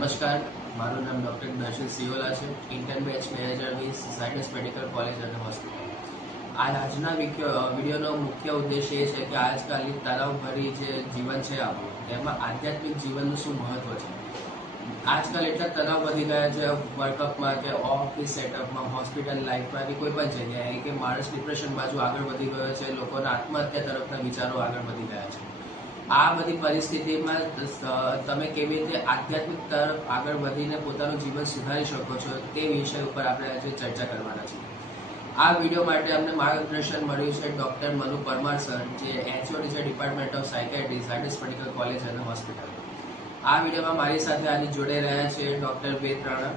નમસ્કાર, મારું નામ ડૉક્ટર દર્શન સિયોલા છે, intern batch manager with Zydus medical college અને હોસ્પિટલ. આજના વિડીયોનો મુખ્ય ઉદ્દેશ એ છે કે આજકાલની તણાવભરી જે જીવન છે આપણું, તેમાં આધ્યાત્મિક જીવનનું શું મહત્ત્વ છે. આજકાલ એટલા તણાવ વધી ગયા છે વર્કઅપમાં કે ઓફિસ સેટઅપમાં, હોસ્પિટલ લાઈફમાં કે કોઈ પણ જગ્યાએ કે માણસ ડિપ્રેશન બાજુ આગળ વધી ગયો છે, લોકોના આત્મહત્યા તરફના વિચારો આગળ વધી ગયા છે. આ બધી પરિસ્થિતિમાં તમે કેવી રીતે આધ્યાત્મિક તરફ આગળ વધીને પોતાનું જીવન સુધારી શકો છો તે વિષય ઉપર આપણે આજે ચર્ચા કરવાના છીએ. આ વિડીયો માટે અમને માર્ગદર્શન મળ્યું છે ડૉક્ટર મનુ પરમાર સર, જે HOD છે department of psychiatry, Zydus medical college અને હોસ્પિટલ. આ વિડીયોમાં મારી સાથે આજે જોડાઈ રહ્યા છે ડૉક્ટર વેદ રાણા,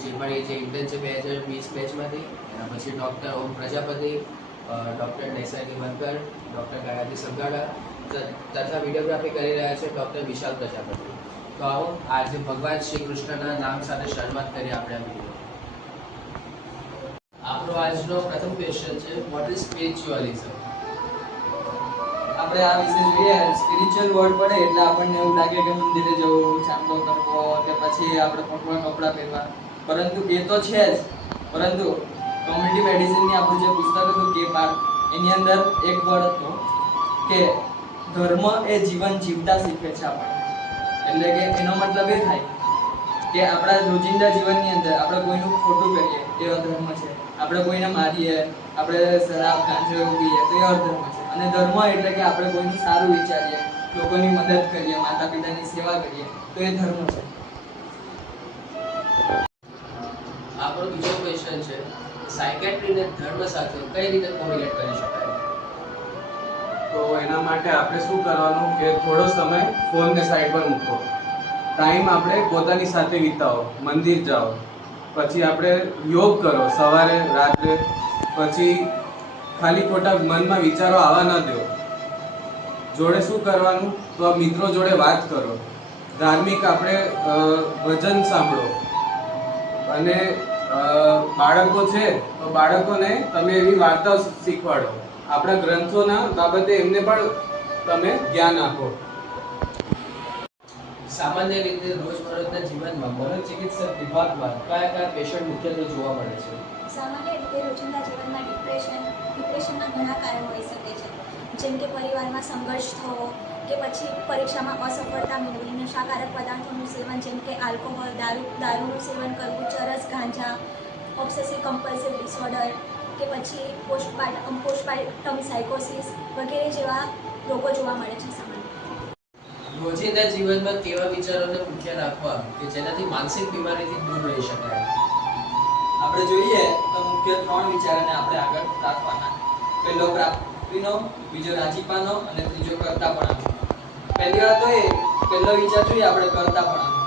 જે મારી જે ઇન્ટર્ન છે 2020 બેચમાંથી, એના પછી ડૉક્ટર ઓમ પ્રજાપતિ, ડૉક્ટર નૈસર્ગી વનકર, ડૉક્ટર ગાયત્રી સંગાડા તથા વિડીયોગ્રાફી કરી રહ્યા છે ડૉક્ટર વિશાલ પ્રજાપતિ. તો આવો આજે ભગવાન શ્રી કૃષ્ણના નામ સાથે શરૂઆત કરીએ આપણે આ વિડીયો. આપણો આજનો પ્રથમ ક્વેશ્ચન છે, વોટ ઇઝ સ્પિરિચ્યુઅલિઝમ? આપણે આ વિશે જોઈએ. સ્પિરિચ્યુઅલ વર્ડ પડે એટલે આપણને એવું લાગે કે મંદિરે જવું, ચાંદલો કરવો કે પછી આપણે ભગવાન કપડાં પહેરવા, પરંતુ એ તો છે જ. પરંતુ કોમ્યુનિટી મેડિસિનની આપણું જે પુસ્તક હતું કે પાર્ટ, એની અંદર એક વર્ડ હતો કે ધર્મ એ જીવન જીવતા શીખવે છે આપણને. એટલે કે એનો મતલબ એ થાય કે આપણા રોજિંદા જીવનની અંદર આપણે કોઈનું ખોટું કરીએ એ અધર્મ છે, આપણે કોઈને મારીએ, આપણે શરાબ ગાંજો એવું પીએ તો એ અધર્મ છે. અને ધર્મ એટલે કે આપણે કોઈનું સારું વિચારીએ, લોકોની મદદ કરીએ, માતા પિતાની સેવા કરીએ તો એ ધર્મ છે. આપણો બીજો ક્વેશ્ચન છે, સાયકેટ્રીને ધર્મ સાથે કઈ રીતે કોરિલેટ કરી શકાય? તો એના માટે આપણે શું કરવાનું કે થોડો સમય ફોનને સાઈડ પર મૂકો, ટાઈમ આપણે પોતાની સાથે વિતાવો, મંદિર જાઓ, પછી આપણે યોગ કરો સવારે રાત્રે, પછી ખાલી ખોટા મનમાં વિચારો આવવા ન દો. જોડે શું કરવાનું તો આ મિત્રો જોડે વાત કરો, ધાર્મિક આપણે ભજન સાંભળો, અને બાળકો છે તો બાળકોને તમે એવી વાર્તા શીખવાડો, આપણા ગ્રંથોના બાબતે એમને પણ તમે જ્ઞાન આપો. સામાન્ય રીતે રોજબરોજના જીવનમાં મનોચિકિત્સક વિભાગમાં કયા પેશન્ટ મુખ્યત્વે જોવા મળે છે? સામાન્ય રીતે રોજિંદા જીવનમાં ડિપ્રેશનના ઘણા કારણો હોઈ શકે છે, જેમ કે પરિવારમાં સંઘર્ષ થવો કે પછી પરીક્ષામાં અસફળતા મેળવી, નશાકારક પદાર્થોનું સેવન જેમ કે આલ્કોહોલ, દારૂનું સેવન કરવું, ચરસ, ગાંજા, ઓબ્સેસિવ કમ્પલ્સિવ ડિસઓર્ડર કે પછી પોસ્ટપાર્ટમ સાયકોસિસ વગેરે જેવા રોગો જોવા મળે છે સામાન્ય. રોજિંદા જીવનમાં કેવા વિચારોને મુખ્ય રાખવા કે જેનાથી માનસિક બીમારીથી દૂર રહી શકાય? આપણે જોઈએ તો મુખ્ય 3 વિચારોને આપણે આગળ રાખવાના. પહેલો પ્રાપ્તિનો, બીજો રાજીપાનો અને ત્રીજો કરતાપણાનો. પહેલી વાત તો એ, પહેલો વિચાર જોઈએ આપણે કરતાપણાનો.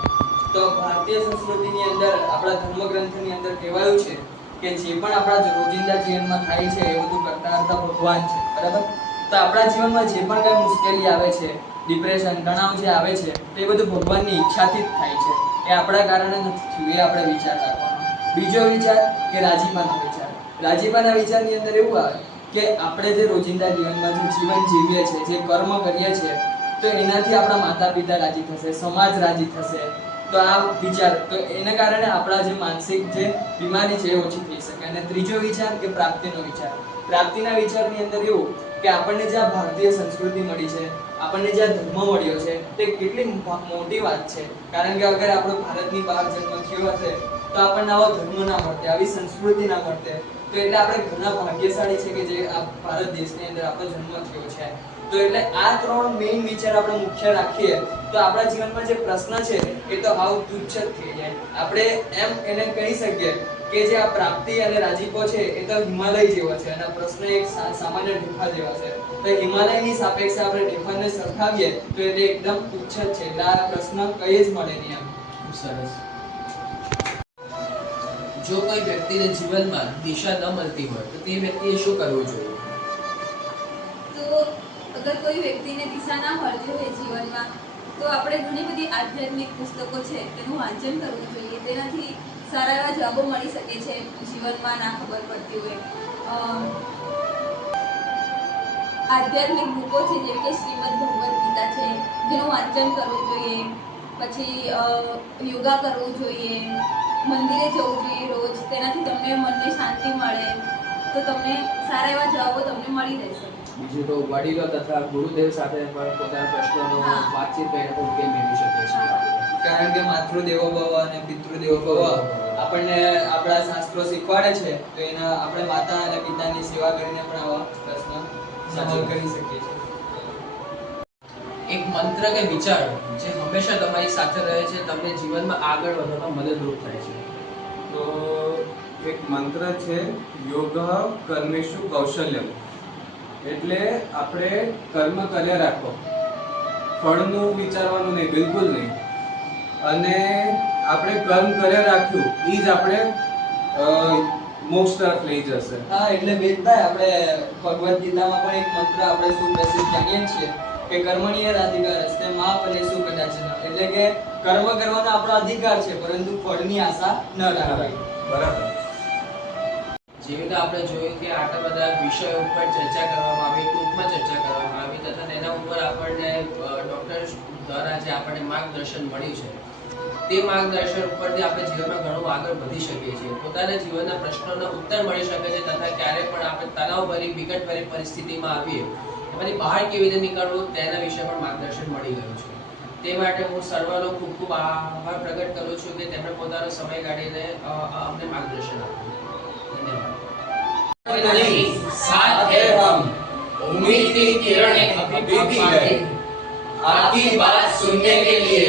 તો ભારતીય સંસ્કૃતિની અંદર, આપણા ધર્મગ્રંથની અંદર કહેવાયું છે કે જે પણ આપણા રોજિંદા જીવનમાં થાય છે એ બધું કરતા ભગવાન છે, બરાબર? તો આપણા જીવનમાં જે પણ કઈ મુશ્કેલી આવે છે, ડિપ્રેશન, તણાવ જે આવે છે, તે બધું ભગવાનની ઈચ્છાથી જ થાય છે, એ આપણા કારણે નથી થયું. એ આપણે વિચાર રાખવાનો. બીજો વિચાર કે રાજીપાનો વિચાર. રાજીપાના વિચારની અંદર એવું આવે કે આપણે જે રોજિંદા જીવનમાં જે જીવન જીવીએ છીએ, જે કર્મ કરીએ છીએ, તો એનાથી આપણા માતા પિતા રાજી થશે, સમાજ રાજી થશે. તો આ વિચાર, તો એના કારણે આપણા જે માનસિક જે બીમારી છે એ ઓછી થઈ શકે. અને ત્રીજો વિચાર કે પ્રાપ્તિનો વિચાર. પ્રાપ્તિના વિચારની અંદર એવું કે આપણને જે આ ભારતીય સંસ્કૃતિ મળી છે, આપણને જે ધર્મ મળ્યો છે, તે કેટલી મોટી વાત છે. કારણ કે અગર આપણો ભારતની બહાર જન્મ થયો હશે તો આપણને આવો ધર્મ ના મળતે, આવી સંસ્કૃતિ ના મળતે. તો એટલે આપણે ઘણા ભાગ્યશાળી છે કે જે આ ભારત દેશની અંદર આપણો જન્મ થયો છે. તો એટલે આ 3 મેઇન વિચાર આપણે મુખ્ય રાખીએ તો આપણા જીવનમાં જે પ્રશ્ન છે એ તો હાવ તુચ્છ જ થઈ જાય. આપણે એમ એને કહી શકીએ કે જે આ પ્રાપ્તિ અને રાજીપો છે એ તો હિમાલય જેવો છે અને પ્રશ્ન એક સામાન્ય ઢેફા જેવા છે. તો હિમાલયની સાપેક્ષે આપણે ઢેફાને સરખાવીએ તો એ એકદમ તુચ્છ જ છે. એટલે આ પ્રશ્ન કઈ જ મળે નહીં. એમ ખૂબ સરસ. જો કોઈ વ્યક્તિને જીવનમાં દિશા ન મળતી હોય તો તે વ્યક્તિએ શું કરવું જોઈએ? તો અગર કોઈ વ્યક્તિને દિશા ના મળતી હોય જીવનમાં, તો આપણે ઘણી બધી આધ્યાત્મિક પુસ્તકો છે તેનું વાંચન કરવું જોઈએ. તેનાથી સારા એવા જવાબો મળી શકે છે જીવનમાં ના ખબર પડતી હોય. આધ્યાત્મિક બુકો છે જેમ કે શ્રીમદ ભગવદ ગીતા છે, જેનું વાંચન કરવું જોઈએ. પછી યોગા કરવું જોઈએ, મંદિરે જવું જોઈએ રોજ, તેનાથી તમને મનને શાંતિ મળે, તો તમને સારા એવા જવાબો તમને મળી રહેશે. બીજું તો વડીલો તથા ગુરુદેવ સાથે પણ પોતાના પ્રશ્નોનો હા. વાતચીત કરીને પણ ઉકેલ મેળવી શકે છે આપણે. કારણ કે માતૃદેવો ભવ અને પિતૃદેવો ભવ આપણને આપણા શાસ્ત્રો શીખવાડે છે, તો એના આપણે માતા અને પિતાની સેવા કરીને પણ આવા પ્રશ્ન હલ કરી શકીએ છીએ. એક મંત્ર કે વિચાર જે હંમેશા તમારી સાથે રહે છે, તમને જીવનમાં આગળ વધવામાં મદદરૂપ થાય છે. તો એક મંત્ર છે યોગ કર્મેશુ કૌશલ્યમ, એટલે આપણે કર્મ કર્યા રાખો, ફળનું વિચારવાનું નહીં, બિલકુલ નહીં. અને આપણે કર્મ કર્યા રાખ્યું એ જ આપણે મોક્ષ તરફ લઈ જશે. હા, એટલે વેદભાઈ આપણે ભગવદ્ ગીતામાં પણ એક મંત્ર આપણે સુપ્રસિદ્ધ જાણીએ છીએ કે કર્મણ્ય અધિકાર મા ફલેષુ કદાચન, એટલે કે કર્મ કરવાનો આપણો અધિકાર છે, પરંતુ ફળની આશા ન રાખવી. બરાબર. જેવી રીતે આપણે જોયું કે આટલા બધા વિષયો ઉપર ચર્ચા કરવામાં આવી, ટૂંકમાં ચર્ચા કરવામાં આવી તથા તેના ઉપર આપણને ડૉક્ટર દ્વારા જે આપણને માર્ગદર્શન મળ્યું છે, તે માર્ગદર્શન ઉપરથી આપણે જીવનમાં ઘણું આગળ વધી શકીએ છીએ, પોતાના જીવનના પ્રશ્નોના ઉત્તર મળી શકે છે તથા ક્યારે પણ આપણે તણાવભરી વિકટભરી પરિસ્થિતિમાં આવીએ એમાંથી બહાર કેવી રીતે નીકળવું તેના વિશે પણ માર્ગદર્શન મળી ગયું છે. તે માટે હું સર્વનો ખૂબ ખૂબ આભાર પ્રગટ કરું છું કે તેમણે પોતાનો સમય કાઢીને અમને માર્ગદર્શન આપ્યું. नहीं साथ है हम उम्मीद की किरण अभी भी है आपकी बात सुनने के लिए